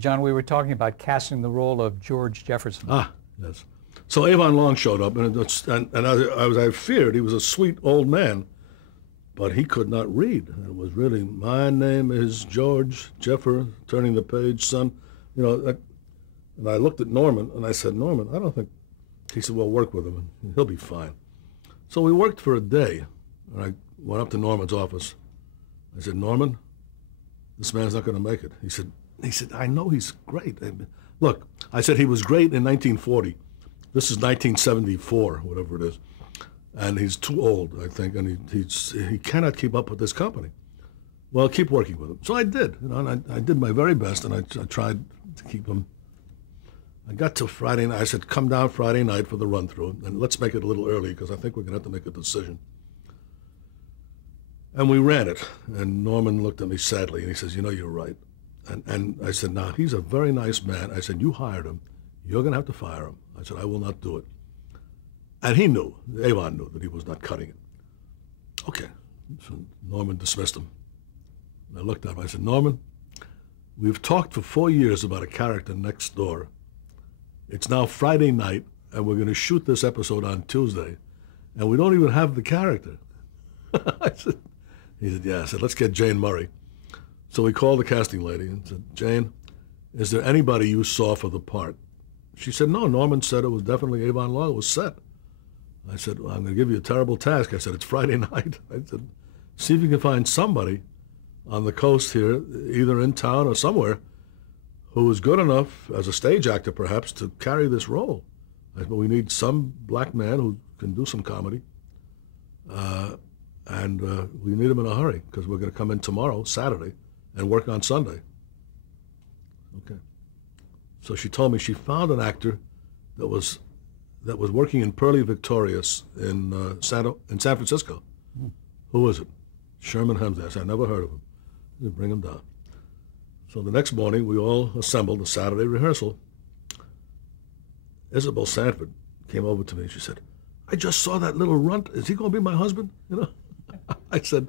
John, we were talking about casting the role of George Jefferson. Ah, yes. So Avon Long showed up, and I feared he was a sweet old man, but he could not read. It was really, my name is George Jeffer, turning the page, son. You know, and I looked at Norman, and I said, Norman, I don't think, he said, well, work with him, and he'll be fine. So we worked for a day, and I went up to Norman's office. I said, Norman, this man's not going to make it. He said, I know he's great. Look, I said he was great in 1940. This is 1974, whatever it is. And he's too old, I think, and he cannot keep up with this company. Well, keep working with him. So I did, you know, and I did my very best, and I tried to keep him. I got to Friday night. I said, come down Friday night for the run-through, and let's make it a little early, because I think we're going to have to make a decision. And we ran it, and Norman looked at me sadly, and he says, you know, you're right. And I said, now, he's a very nice man. I said, you hired him. You're going to have to fire him. I said, I will not do it. And he knew, Avon knew, that he was not cutting it. Okay. So Norman dismissed him. And I looked at him. I said, Norman, we've talked for 4 years about a character next door. It's now Friday night, and we're going to shoot this episode on Tuesday, and we don't even have the character. He said, yeah. I said, let's get Jane Murray. So we called the casting lady and said, Jane, is there anybody you saw for the part? She said, no, Norman said it was definitely Avon Long. It was set. I said, well, I'm going to give you a terrible task. I said, it's Friday night. I said, see if you can find somebody on the coast here, either in town or somewhere, who is good enough, as a stage actor perhaps, to carry this role. I said, well, we need some black man who can do some comedy. And we need him in a hurry, because we're going to come in tomorrow, Saturday, and work on Sunday. Okay. So she told me she found an actor that was working in Purlie Victorious in San Francisco. Who is it? Sherman Hemsley. I said, I never heard of him. You bring him down. So the next morning, we all assembled a Saturday rehearsal. Isabel Sanford came over to me. She said, I just saw that little runt. Is he going to be my husband? You know? I said,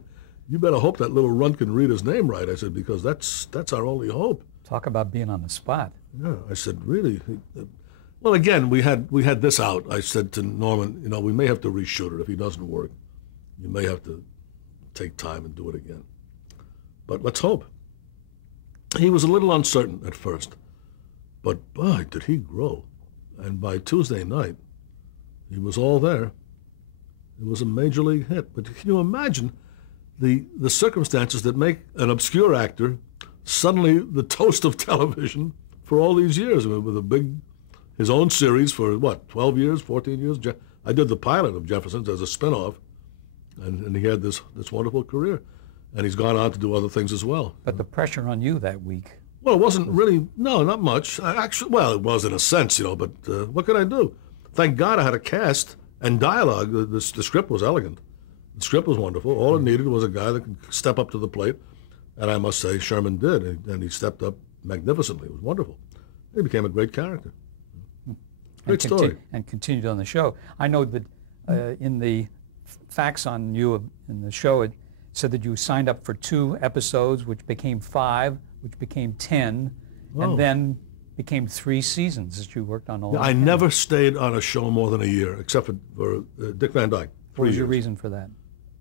you better hope that little runt can read his name right. I said, because that's our only hope. Talk about being on the spot. Yeah, I said, really? Well, again, we had this out. I said to Norman, you know, we may have to reshoot it if he doesn't work. You may have to take time and do it again. But let's hope. He was a little uncertain at first, but boy, did he grow. And by Tuesday night, he was all there. It was a major league hit. But can you imagine the circumstances that make an obscure actor suddenly the toast of television for all these years, with his own series for, what, 12 years, 14 years? I did the pilot of Jefferson's as a spinoff, and he had this wonderful career. And he's gone on to do other things as well. But the pressure on you that week? Well, it wasn't really, no, not much. Well, it was in a sense, you know, but what could I do? Thank God I had a cast and dialogue. The script was elegant. The script was wonderful. All it needed was a guy that could step up to the plate. And I must say, Sherman did, and he stepped up magnificently. It was wonderful. He became a great character. Great story. And continued on the show. I know that in the facts on you in the show, it said that you signed up for 2 episodes, which became 5, which became 10, and then became 3 seasons that you worked on all. I never stayed on a show more than a year, except for Dick Van Dyke. What was your reason for that?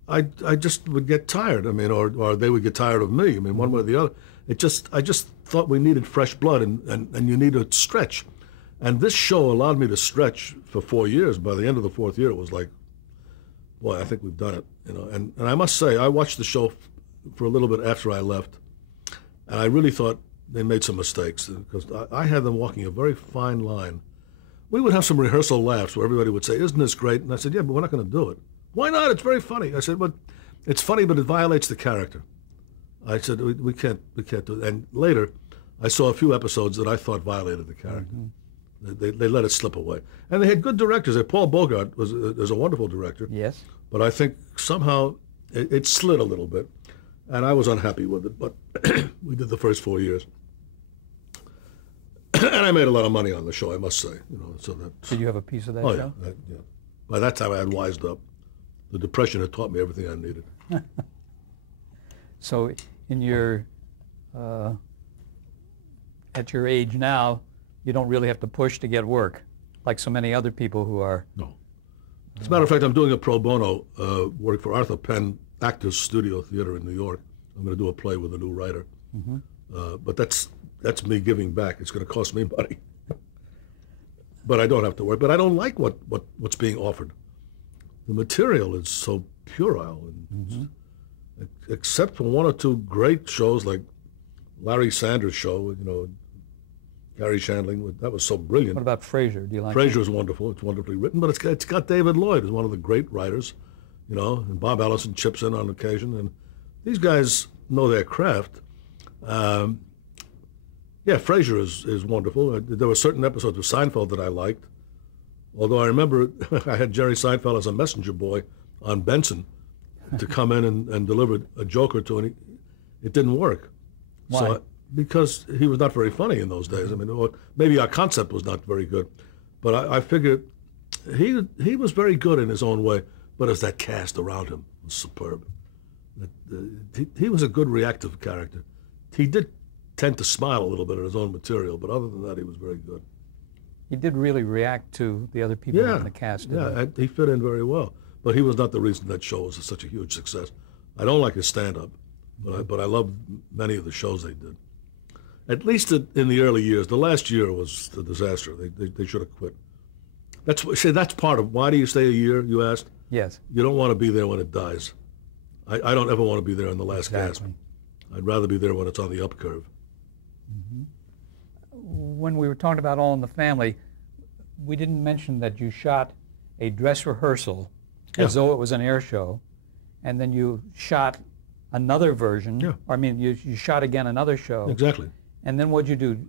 I just would get tired. I mean, or they would get tired of me. I mean, one way or the other. I just thought we needed fresh blood, and you need to stretch. And this show allowed me to stretch for 4 years. By the end of the 4th year, it was like, boy, I think we've done it. You know, and I must say, I watched the show for a little bit after I left, and I really thought they made some mistakes, because I had them walking a very fine line. We would have some rehearsal laughs where everybody would say, isn't this great? And I said, yeah, but we're not going to do it. Why not? It's very funny. I said, but it's funny, but it violates the character. I said, we can't do it. And later, I saw a few episodes that I thought violated the character. Mm-hmm. They let it slip away. And they had good directors. Paul Bogart is a wonderful director. Yes. But I think somehow it slid a little bit, and I was unhappy with it. But we did the first 4 years, and I made a lot of money on the show, I must say. You know, so that. Did you have a piece of that show? Yeah. By that time, I had wised up. The depression had taught me everything I needed. So, in your at your age now, you don't really have to push to get work, like so many other people who are. No. As a matter of fact, I'm doing a pro bono work for Arthur Penn Actors Studio Theater in New York. I'm going to do a play with a new writer. But that's me giving back. It's going to cost me money. But I don't have to work. But I don't like what's being offered. The material is so puerile, and except for one or two great shows like Larry Sanders' show, Gary Shandling, that was so brilliant. What about Frasier? Do you like Frasier is wonderful. It's wonderfully written, but it's got David Lloyd as one of the great writers, and Bob Ellison chips in on occasion, and these guys know their craft. Frasier is wonderful. There were certain episodes of Seinfeld that I liked, although I remember I had Jerry Seinfeld as a messenger boy on Benson to come in and deliver a joke or two, and it didn't work. Why? So, because he was not very funny in those days. I mean, or maybe our concept was not very good, but I figured he was very good in his own way, but as that cast around him was superb. He was a good reactive character. He did tend to smile a little bit at his own material, but other than that, he was very good. He did really react to the other people in the cast. He fit in very well. But he was not the reason that show was such a huge success. I don't like his stand-up, but I love many of the shows they did. At least in the early years. The last year was a disaster. They should have quit. That's part of why do you stay a year, you asked? Yes. You don't want to be there when it dies. I don't ever want to be there in the last gasp. I'd rather be there when it's on the up curve. When we were talking about All in the Family, we didn't mention that you shot a dress rehearsal as though it was an air show, and then you shot another version. Yeah. Or, I mean, you shot again another show. Exactly. And then what'd you do?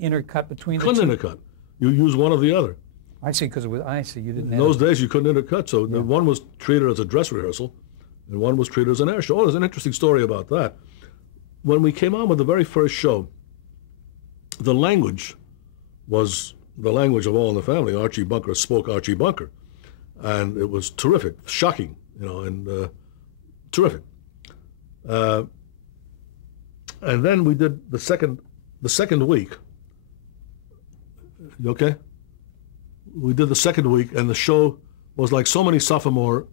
Intercut between the two? Couldn't intercut. You use one or the other. I see, because you didn't. In those days, you couldn't intercut, so one was treated as a dress rehearsal, and one was treated as an air show. Oh, there's an interesting story about that. When we came on with the very first show, the language was the language of All in the Family. Archie Bunker spoke Archie Bunker, and it was terrific, shocking, and terrific. And then we did the second week. You okay? We did the second week, and the show was like so many sophomore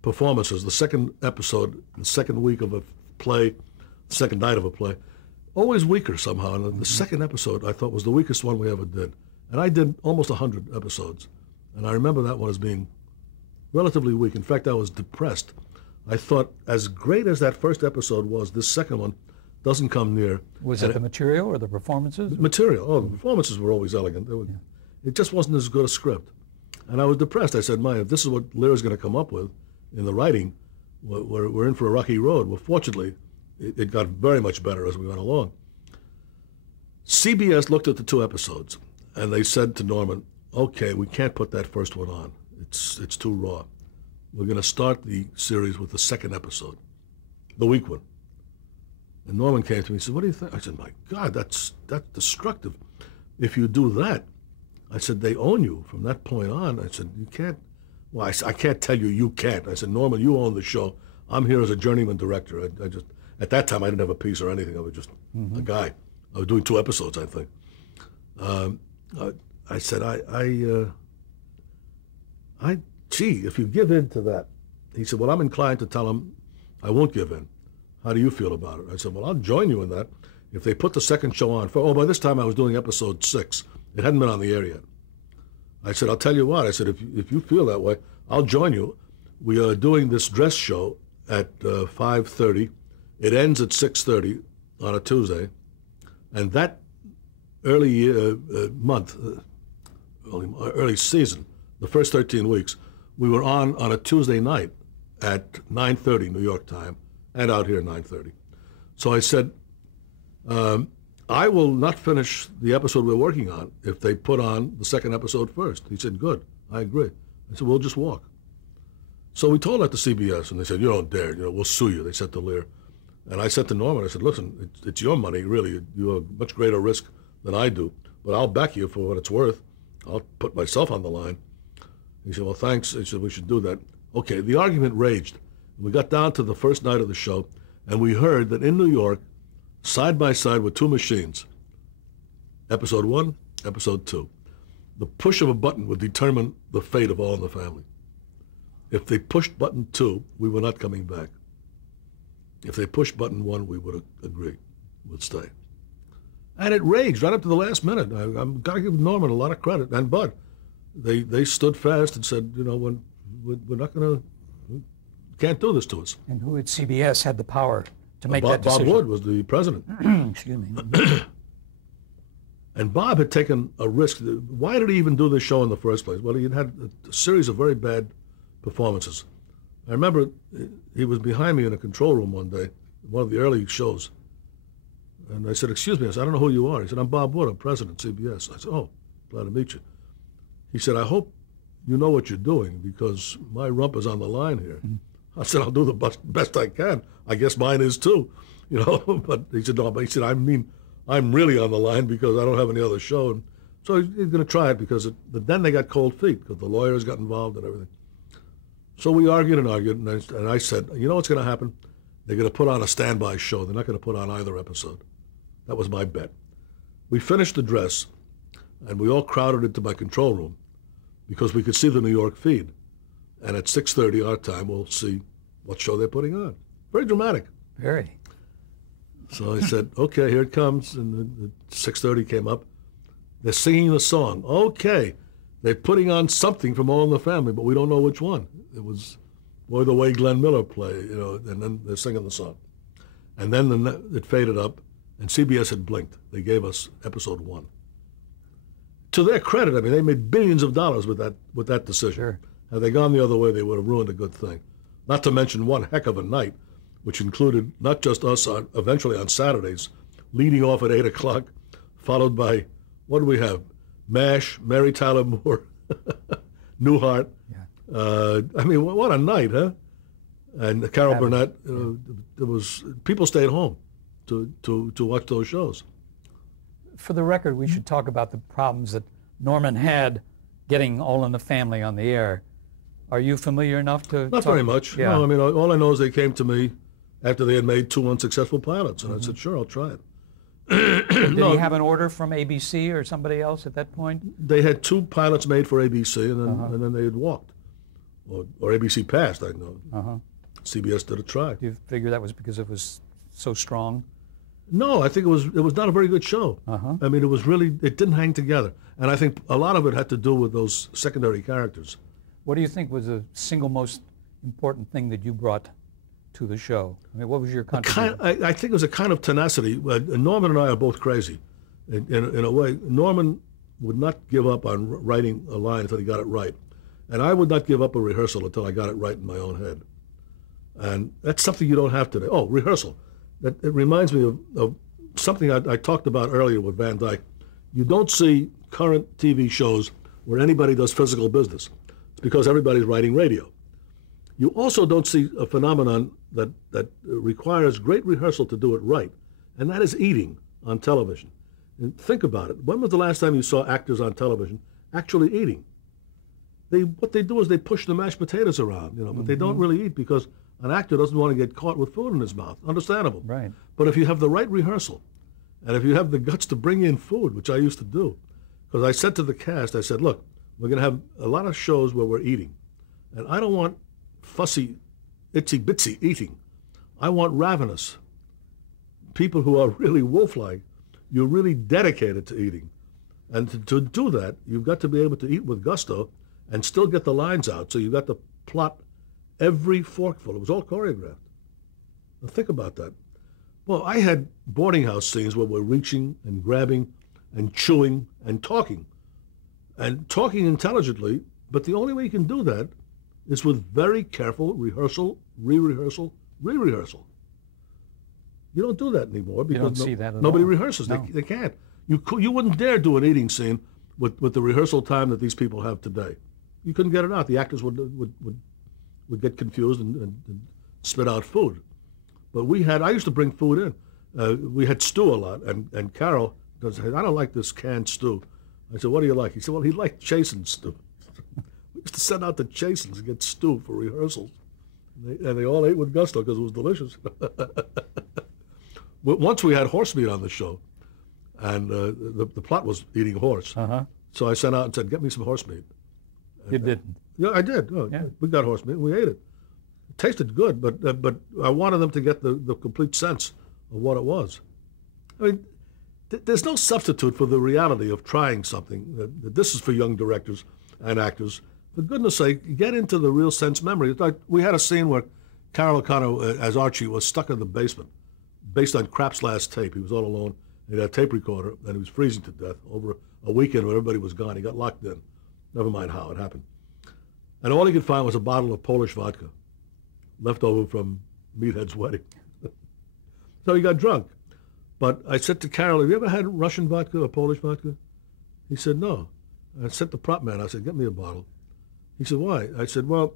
performances. The second episode, the second week of a play, the second night of a play, always weaker somehow. And the second episode, I thought, was the weakest one we ever did. And I did almost 100 episodes. And I remember that one as being relatively weak. In fact, I was depressed. I thought, as great as that first episode was, this second one doesn't come near. Was it the material or the performances? Material. Oh, the performances were always elegant. It just wasn't as good a script. And I was depressed. I said, if this is what Lear's going to come up with in the writing, we're in for a rocky road. Well, fortunately, it got very much better as we went along. CBS looked at the two episodes, and they said to Norman, okay, we can't put that first one on. It's too raw. We're going to start the series with the second episode, the weak one. And Norman came to me and said, what do you think? I said, my God, that's destructive. If you do that, I said, they own you from that point on. I said, you can't. Well, I can't tell you can't. I said, Norman, you own the show. I'm here as a journeyman director. I just, at that time, I didn't have a piece or anything. I was just a guy. I was doing 2 episodes, I think. I said, gee, if you give in to that. He said, well, I'm inclined to tell him I won't give in. How do you feel about it? I said, well, I'll join you in that. If they put the second show on, by this time I was doing episode 6. It hadn't been on the air yet. I said, I'll tell you what. I said, if you feel that way, I'll join you. We are doing this dress show at 5:30. It ends at 6:30 on a Tuesday. And that early early season, the first 13 weeks, we were on a Tuesday night at 9:30 New York time, and out here at 9:30. So I said, I will not finish the episode we're working on if they put on the second episode first. He said, good, I agree. I said, we'll just walk. So we told that to CBS, and they said, you don't dare, we'll sue you, they said to Lear. And I said to Norman, I said, listen, it's your money, really. You have much greater risk than I do, but I'll back you for what it's worth. I'll put myself on the line. He said, well, thanks. He said, we should do that. Okay, the argument raged. We got down to the first night of the show, and we heard that in New York, side by side with 2 machines, Episode 1, Episode 2. The push of a button would determine the fate of All in the Family. If they pushed button 2, we were not coming back. If they pushed button 1, we would agree, would stay. And it raged right up to the last minute. I've got to give Norman a lot of credit, and Bud. They stood fast and said, you know, we're not going to, can't do this to us. And who at CBS had the power to make that decision? Bob Wood was the president. Excuse me. And Bob had taken a risk. Why did he even do this show in the first place? Well, he had a series of very bad performances. I remember he was behind me in a control room one day, one of the early shows. And I said, excuse me. I said, I don't know who you are. He said, I'm Bob Wood. I'm president of CBS. I said, oh, glad to meet you. He said, I hope you know what you're doing because my rump is on the line here. I said, I'll do the best I can. I guess mine is too, you know. But he said, no, but he said, I mean, I'm really on the line because I don't have any other show. And so he's going to try it because then they got cold feet because the lawyers got involved and everything. So we argued, and I said, you know what's going to happen? They're going to put on a standby show. They're not going to put on either episode. That was my bet. We finished the dress, and we all crowded into my control room because we could see the New York feed. And at 6:30 our time, we'll see what show they're putting on. Very dramatic. Very. So I said, okay, here it comes. And the 6:30 came up. They're singing the song. Okay, they're putting on something from All in the Family, but we don't know which one. It was Boy, the Way Glenn Miller Play, you know, and then they're singing the song. And then it faded up, and CBS had blinked. They gave us episode 1. To their credit, I mean, they made billions of dollars with that decision. Sure. Had they gone the other way, they would have ruined a good thing. Not to mention one heck of a night, which included not just us eventually on Saturdays, leading off at 8 o'clock, followed by, what do we have? MASH, Mary Tyler Moore, Newhart. Yeah. I mean, what a night, huh? And Carol Burnett. There was people stayed home to watch those shows. For the record, we should talk about the problems that Norman had getting All in the Family on the air. Are you familiar enough to Not talk? very much. Yeah. No, I mean, all I know is they came to me after they had made 2 unsuccessful pilots, and I said, sure, I'll try it. Did he have an order from ABC or somebody else at that point? They had 2 pilots made for ABC, and then they had walked. Or ABC passed, I know. CBS did a try. Do you figure that was because it was so strong? No, I think it was not a very good show. I mean, it didn't hang together. And I think a lot of it had to do with those secondary characters. What do you think was the single most important thing that you brought to the show? I mean, what was your contribution? I think it was a kind of tenacity. Norman and I are both crazy. In a way, Norman would not give up on writing a line until he got it right. And I would not give up a rehearsal until I got it right in my own head. And that's something you don't have today. Oh, rehearsal. It reminds me of something I talked about earlier with Van Dyke. You don't see current TV shows where anybody does physical business. It's because everybody's writing radio. You also don't see a phenomenon that requires great rehearsal to do it right, and that is eating on television. And think about it. When was the last time you saw actors on television actually eating? What they do is they push the mashed potatoes around, but they don't really eat because an actor doesn't want to get caught with food in his mouth. Understandable. Right. But if you have the right rehearsal, and if you have the guts to bring in food, which I used to do, because I said to the cast, I said, look, we're going to have a lot of shows where we're eating, and I don't want fussy, itsy-bitsy eating. I want ravenous people who are really wolf-like. You're really dedicated to eating. And to do that, you've got to be able to eat with gusto and still get the lines out. So you've got to plot every forkful. It was all choreographed. Now think about that. Well, I had boarding house scenes where we're reaching and grabbing and chewing and talking intelligently, but the only way you can do that is with very careful rehearsal, re-rehearsal, re-rehearsal. You don't do that anymore because you don't see that at nobody all. rehearses. No. They can't. You wouldn't dare do an eating scene with the rehearsal time that these people have today. You couldn't get it out. The actors would get confused and spit out food. But I used to bring food in. We had stew a lot, and Carol said, I don't like this canned stew. I said, what do you like? He said, well, he liked Chasen stew. We used to send out the Chasens and get stew for rehearsals. And they all ate with gusto because it was delicious. Once we had horse meat on the show, And the plot was eating horse. Uh-huh. So I sent out and said, get me some horse meat. You didn't. Yeah, I did. Oh, Yeah. We got horse meat and we ate it. It tasted good, but I wanted them to get the complete sense of what it was. I mean, there's no substitute for the reality of trying something. This is for young directors and actors. For goodness sake, get into the real sense memory. It's like we had a scene where Carroll O'Connor, as Archie, was stuck in the basement, based on Krapp's last tape. He was all alone. He had a tape recorder, and he was freezing to death over a weekend when everybody was gone. He got locked in. Never mind how it happened. And all he could find was a bottle of Polish vodka, left over from Meathead's wedding. So he got drunk. But I said to Carroll, have you ever had Russian vodka or Polish vodka? He said, no. I sent the prop man. I said, get me a bottle. He said, why? I said, well,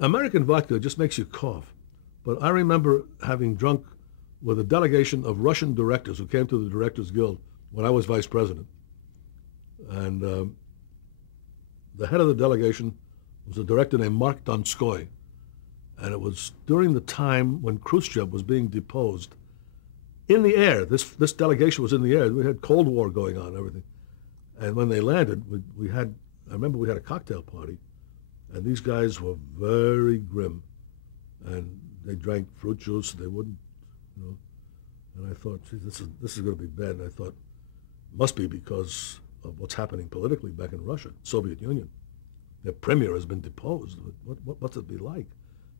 American vodka just makes you cough. But I remember having drunk with a delegation of Russian directors who came to the Directors Guild when I was vice president. And the head of the delegation was a director named Mark Donskoy. And it was during the time when Khrushchev was being deposed. In the air, this delegation was in the air. We had Cold War going on and everything. And when they landed, I remember we had a cocktail party, and these guys were very grim. And they drank fruit juice, they wouldn't, And I thought, gee, this is going to be bad. And I thought, must be because of what's happening politically back in Russia, Soviet Union. Their premier has been deposed. What's it be like?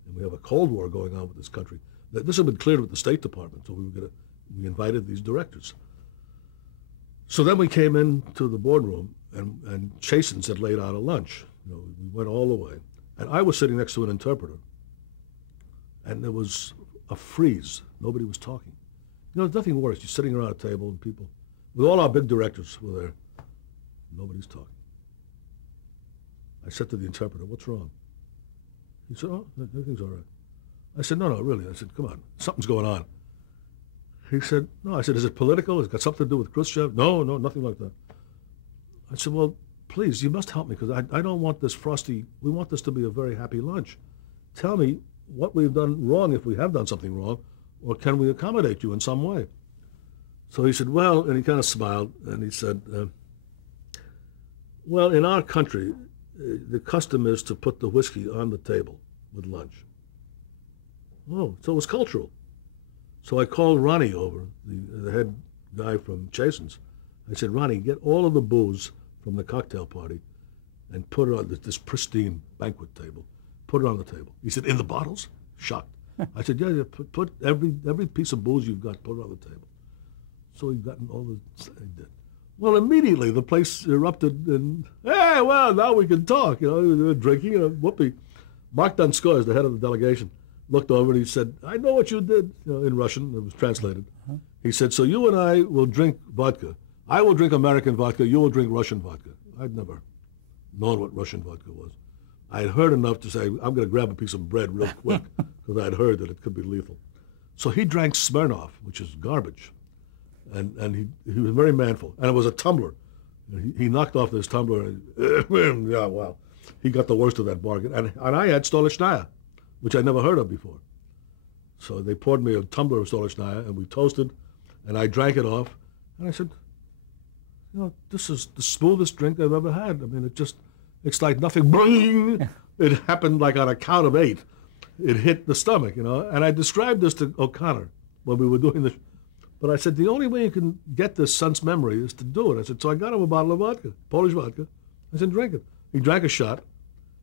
And we have a Cold War going on with this country. This had been cleared with the State Department, so we invited these directors. So then we came into the boardroom, and Chasins had laid out a lunch. We went all the way. And I was sitting next to an interpreter, and there was a freeze. Nobody was talking. There's nothing worse. You're sitting around a table, and people, with all our big directors were there, nobody's talking. I said to the interpreter, what's wrong? He said, oh, everything's all right. I said, no, really. I said, come on, something's going on. He said, no. I said, is it political? Has it got something to do with Khrushchev? No, nothing like that. I said, well, please, you must help me, because I don't want this frosty, we want this to be a very happy lunch. Tell me what we've done wrong, if we have done something wrong, or can we accommodate you in some way? So he said, well, and he kind of smiled, and he said, well, in our country, the custom is to put the whiskey on the table with lunch. Oh, so it was cultural. So I called Ronnie over, the head guy from Chasins. I said, Ronnie, get all of the booze from the cocktail party and put it on this pristine banquet table. Put it on the table. He said, in the bottles? Shocked. I said, yeah, put every piece of booze you've got, put it on the table. So he got all the, he did. Well, immediately the place erupted, and hey, well, now we can talk. We were drinking, whoopee. Mark Donskoy, the head of the delegation, looked over and he said, I know what you did, in Russian. It was translated. Uh-huh. He said, so you and I will drink vodka. I will drink American vodka. You will drink Russian vodka. I'd never known what Russian vodka was. I had heard enough to say, I'm going to grab a piece of bread real quick, because I'd heard that it could be lethal. So he drank Smirnoff, which is garbage. And he was very manful. And it was a tumbler. He knocked off this tumbler, and yeah, wow. He got the worst of that bargain. And I had Stolichnaya, which I'd never heard of before. So they poured me a tumbler of Stolichnaya, and we toasted, and I drank it off. And I said, this is the smoothest drink I've ever had. I mean, it's like nothing. Bring! It happened like on a count of 8. It hit the stomach, And I described this to O'Connor when we were doing this. But I said, the only way you can get this sense memory is to do it. I said, so I got him a bottle of vodka, Polish vodka. I said, drink it. He drank a shot.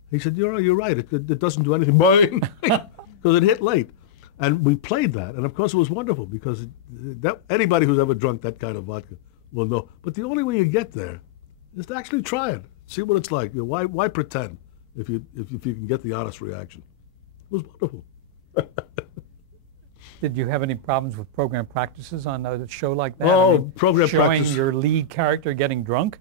He said, you're right. It doesn't do anything. Because it hit late. And we played that. And, of course, it was wonderful, because anybody who's ever drunk that kind of vodka will know. But the only way you get there is to actually try it. See what it's like. Why pretend if you can get the honest reaction? It was wonderful. Did you have any problems with program practices on a show like that? Oh, program practice. Showing your lead character getting drunk?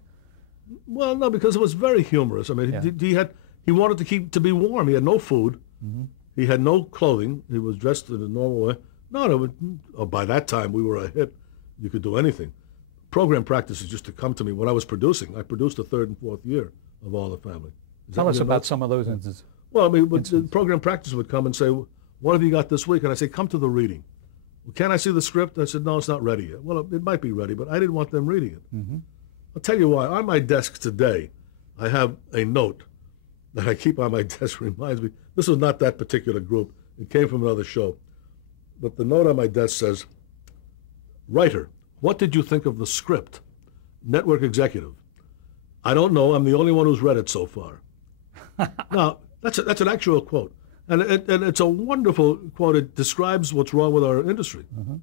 Well, no, because it was very humorous. I mean, yeah. He wanted to be warm. He had no food. Mm-hmm. He had no clothing. He was dressed in a normal way. By that time, we were a hit. You could do anything. Program practices used to come to me when I was producing. I produced the 3rd and 4th year of All in the Family. Tell us about some of those instances. Well, I mean, the program practice would come and say, what have you got this week? And I say, come to the reading. Well, can I see the script? I said, no, it's not ready yet. Well, it might be ready, but I didn't want them reading it. Mm-hmm. I'll tell you why. On my desk today, I have a note that I keep on my desk. Reminds me, this was not that particular group. It came from another show. But the note on my desk says, writer, what did you think of the script? Network executive, I don't know. I'm the only one who's read it so far. Now, that's an actual quote. And it's a wonderful quote. It describes what's wrong with our industry. Mm-hmm.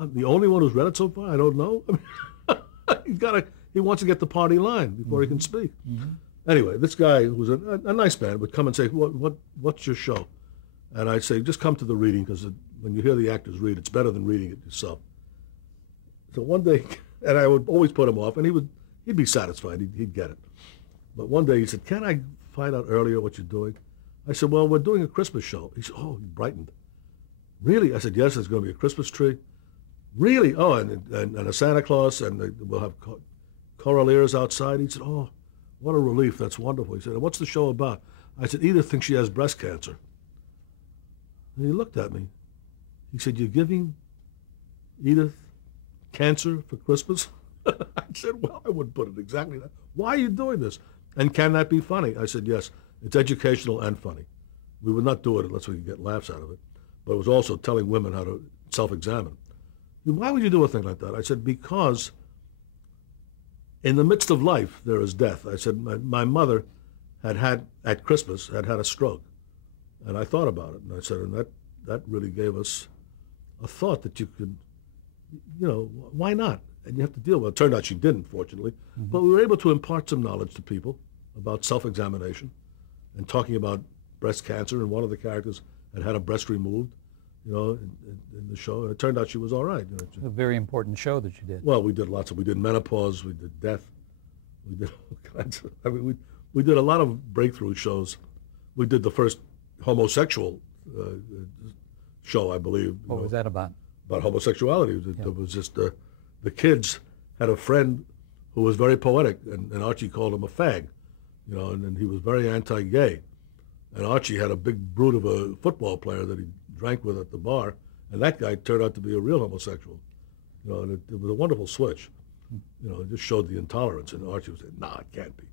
I'm the only one who's read it so far? I don't know. I mean, he wants to get the party line before he can speak. Mm-hmm. Anyway, this guy, who was a nice man, would come and say, what's your show? And I'd say, just come to the reading, because when you hear the actors read, it's better than reading it yourself. So one day, and I would always put him off, and he'd be satisfied. He'd get it. But one day he said, can I find out earlier what you're doing? I said, well, we're doing a Christmas show. He said, oh, he brightened. Really? I said, yes, there's going to be a Christmas tree. Really? Oh, and a Santa Claus, and we'll have Coraliers outside. He said, oh, what a relief. That's wonderful. He said, and what's the show about? I said, Edith thinks she has breast cancer. And he looked at me. He said, you're giving Edith cancer for Christmas? I said, well, I wouldn't put it exactly that. Why are you doing this? And can that be funny? I said, yes, it's educational and funny. We would not do it unless we could get laughs out of it. But it was also telling women how to self-examine. Why would you do a thing like that? I said, because in the midst of life, there is death. I said, my mother at Christmas, had a stroke. And I thought about it. And I said, and that really gave us a thought that you could, why not? And you have to deal with it. It turned out she didn't, fortunately. Mm-hmm. But we were able to impart some knowledge to people about self-examination and talking about breast cancer. And one of the characters had a breast removed, in the show. And it turned out she was all right. It's a very important show that you did. Well, we did lots of. We did menopause. We did death. We did all kinds of. I mean, we did a lot of breakthrough shows. We did the first homosexual show, I believe. What was that about? About homosexuality. It was just the kids had a friend who was very poetic, and Archie called him a fag, and he was very anti-gay. And Archie had a big brute of a football player that he drank with at the bar, and that guy turned out to be a real homosexual. And it was a wonderful switch. It just showed the intolerance. And Archie would say, nah, it can't be.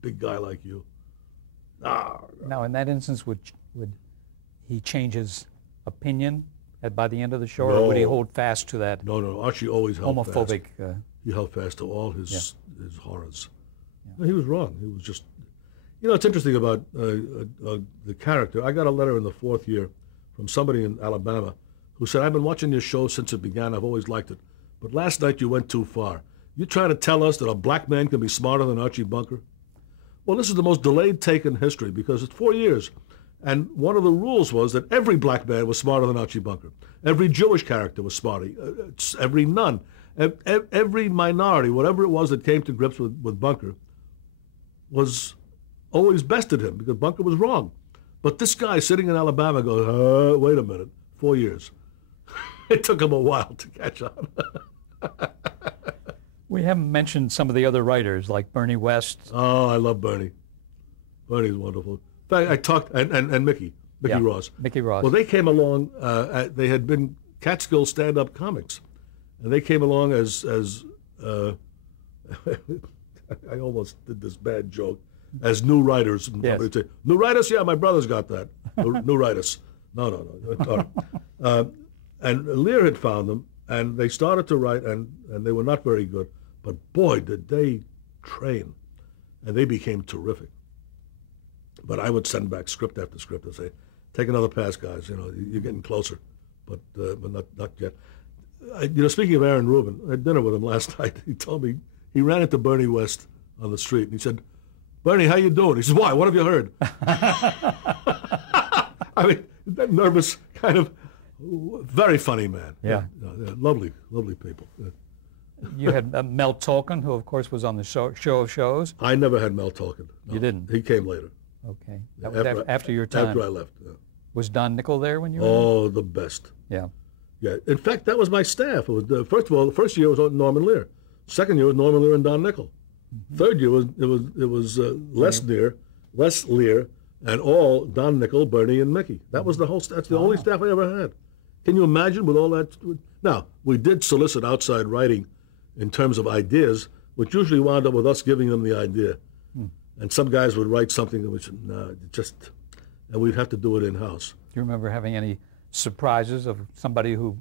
Big guy like you. Nah. Now, in that instance, would he change his opinion by the end of the show, or would he hold fast to that? No. Archie always held homophobic. Fast. He held fast to all his horrors. Yeah. No, he was wrong. He was just, it's interesting about the character. I got a letter in the 4th year from somebody in Alabama who said, I've been watching your show since it began. I've always liked it. But last night you went too far. You trying to tell us that a black man can be smarter than Archie Bunker? Well, this is the most delayed take in history because it's 4 years. And one of the rules was that every black man was smarter than Archie Bunker. Every Jewish character was smarter. Every nun. Every minority, whatever it was that came to grips with Bunker, was always bested him because Bunker was wrong. But this guy sitting in Alabama goes, wait a minute, 4 years. It took him a while to catch on. We haven't mentioned some of the other writers like Bernie West. Oh, I love Bernie. Bernie's wonderful. In fact, I talked, and Mickey Ross. Mickey Ross. Well, they came along, they had been Catskill stand-up comics. And they came along as I almost did this bad joke, as new writers. Yes. Say, new writers? Yeah, my brother's got that. New writers. No. And Lear had found them, and they started to write, and they were not very good. But boy, did they train. And they became terrific. But I would send back script after script and say, take another pass, guys. You're getting closer, but not yet. Speaking of Aaron Rubin, I had dinner with him last night. He told me he ran into Bernie West on the street, and he said, Bernie, how you doing? He said, why? What have you heard? I mean, that nervous kind of, very funny man. Yeah. Lovely people. Yeah. You had Mel Tolkien, who, of course, was on the show of shows. I never had Mel Tolkien. No. You didn't? He came later. Okay. That was after your time. After I left, yeah. Was Don Nickel there when you were Oh, the best. Yeah. Yeah. In fact, that was my staff. It was first of all, the first year was Norman Lear. Second year was Norman Lear and Don Nickel. Mm-hmm. Third year was Les Lear, and all Don Nickel, Bernie, and Mickey. That was the whole. That's the only staff I ever had. Can you imagine with all that? Now, we did solicit outside writing in terms of ideas, which usually wound up with us giving them the idea. And some guys would write something that was, and we'd have to do it in-house. Do you remember having any surprises of somebody who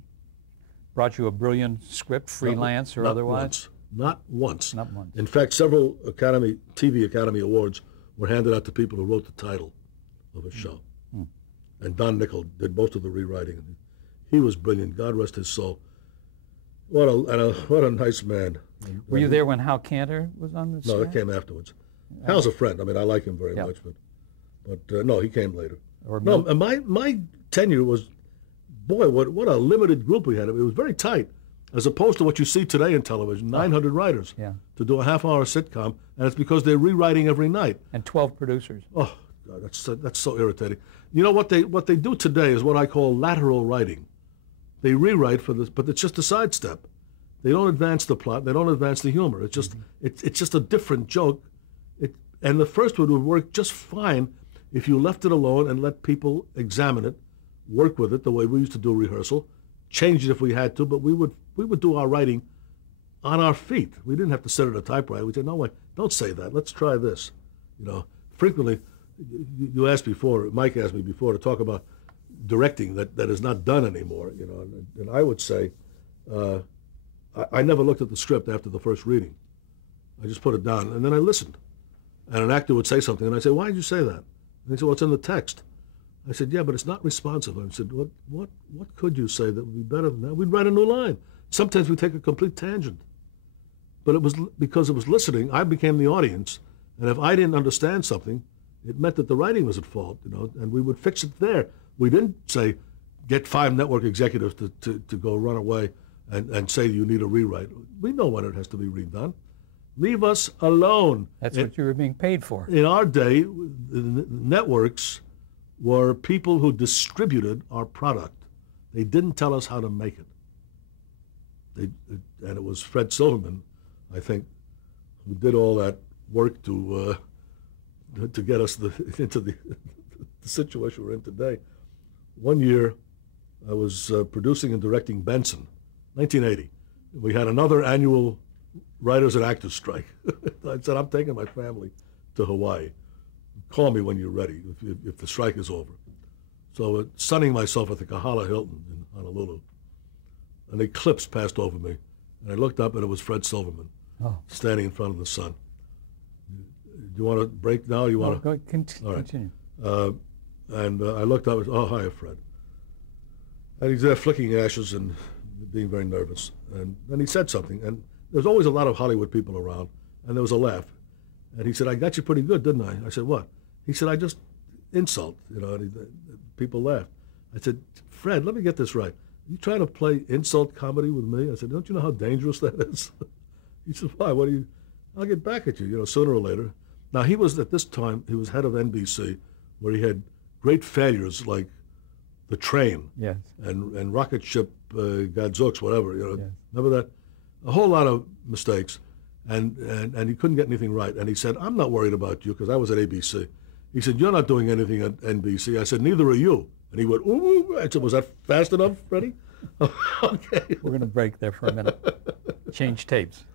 brought you a brilliant script, freelance or otherwise? Not once. Not once. In fact, several TV Academy Awards were handed out to people who wrote the title of a show. And Don Nichol did most of the rewriting. He was brilliant. God rest his soul. What a nice man. Were you there when Hal Cantor was on the set? No, that came afterwards. Hal's a friend. I mean, I like him very much, but no, he came later. No, and my tenure was, boy, what a limited group we had. It was very tight, as opposed to what you see today in television, 900 writers to do a half-hour sitcom, and it's because they're rewriting every night. And 12 producers. Oh, God, that's so irritating. You know, what they do today is what I call lateral writing. They rewrite for this, but it's just a sidestep. They don't advance the plot. They don't advance the humor. It's just it's just a different joke. And the first one would work just fine if you left it alone and let people examine it, work with it the way we used to do rehearsal, change it if we had to. But we would do our writing on our feet. We didn't have to sit at a typewriter. We'd say, no, wait, don't say that. Let's try this. You know, frequently, you asked before, Mike asked me before, to talk about directing that is not done anymore. You know, and I would say, I never looked at the script after the first reading. I just put it down, and then I listened. And an actor would say something, and I'd say, why did you say that? And he said, well, it's in the text. I said, yeah, but it's not responsive. I said, what could you say that would be better than that? We'd write a new line. Sometimes we take a complete tangent. But it was because it was listening, I became the audience, and if I didn't understand something, it meant that the writing was at fault, you know, and we would fix it there. We didn't say, get 5 network executives to go run away and say you need a rewrite. We know when it has to be redone. Leave us alone. That's what you were being paid for. In our day, the networks were people who distributed our product. They didn't tell us how to make it. And it was Fred Silverman, I think, who did all that work to get us into the situation we're in today. One year, I was producing and directing Benson, 1980. We had another annual writers and actors strike. I said, I'm taking my family to Hawaii. Call me when you're ready, if the strike is over. So sunning myself at the Kahala Hilton in Honolulu. An eclipse passed over me, and I looked up, and it was Fred Silverman standing in front of the sun. Do you want to break now? You want to? Continue. And I looked up and said, oh, hi, Fred. And he's there flicking ashes and being very nervous. And then he said something, and there's always a lot of Hollywood people around, and there was a laugh. And he said, I got you pretty good, didn't I? I said, what? He said, I just insult, you know, and people laughed. I said, Fred, let me get this right. You trying to play insult comedy with me? I said, don't you know how dangerous that is? He said, why? I'll get back at you, you know, sooner or later. Now, he was, at this time, he was head of NBC, where he had great failures like The Train and Rocket Ship Gadzooks, whatever, you know. Yes. Remember that? A whole lot of mistakes, and he couldn't get anything right. And he said, I'm not worried about you, because I was at ABC. He said, you're not doing anything at NBC. I said, neither are you. And he went, ooh. I said, was that fast enough, Freddie? Okay. We're going to break there for a minute. Change tapes.